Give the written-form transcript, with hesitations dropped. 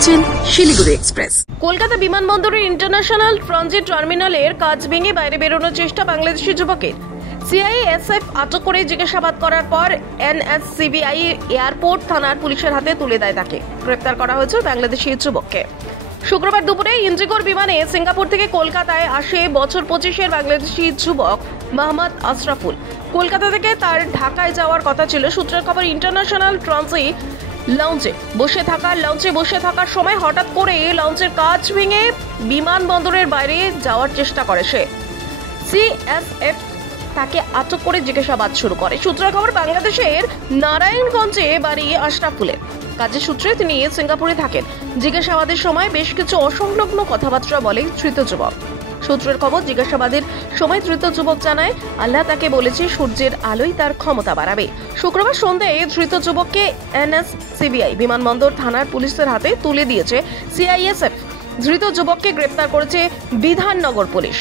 দেখছেন শিলিগুড়ি এক্সপ্রেস। কলকাতা বিমানবন্দরের international transit টার্মিনালের কাজ ভেঙে বাইরে বেরোনোর চেষ্টা বাংলাদেশি যুবকের। সিআইএসএফ আটক করে জিজ্ঞাসাবাদ করার পর এনএসসিবিআই এয়ারপোর্ট থানার পুলিশের হাতে তুলে দেয় তাকে। গ্রেপ্তার করা হয়েছে বাংলাদেশি যুবককে। শুক্রবার দুপুরে ইন্ডিগোর বিমানে সিঙ্গাপুর থেকে কলকাতায় আসে বছর 25-এর বাংলাদেশি যুবক মোহাম্মদ আশরাফুল। কলকাতা থেকে তার ঢাকায় যাওয়ার কথা ছিল। সূত্রের খবর, ইন্টারন্যাশনাল ট্রানজিট লঞ্চে বসে থাকার সময় হঠাৎ করে লঞ্চের কাঁচ ভেঙে বিমানবন্দরের বাইরে যাওয়ার চেষ্টা করে সে। সিএসএফ তাকে আটক করে জিজ্ঞাসাবাদ শুরু করে। সূত্রের খবর, বাংলাদেশের নারায়ণগঞ্জে বাড়ি আশরাফুলের। কাজের সূত্রে তিনি সিঙ্গাপুরে থাকেন। জিজ্ঞাসাবাদের সময় বেশ কিছু অসংলগ্ন কথাবার্তা বলে ধৃত যুবক। সূত্রের খবর, জিজ্ঞাসাবাদের সময় ধৃত যুবক জানায়, আল্লাহ তাকে বলেছে সূর্যের আলোই তার ক্ষমতা বাড়াবে। শুক্রবার সন্ধ্যায় ধৃত যুবককে এনএসসিবিআই বিমানবন্দর থানার পুলিশের হাতে তুলে দিয়েছে সিআইএসএফ। ধৃত যুবককে গ্রেপ্তার করেছে বিধাননগর পুলিশ।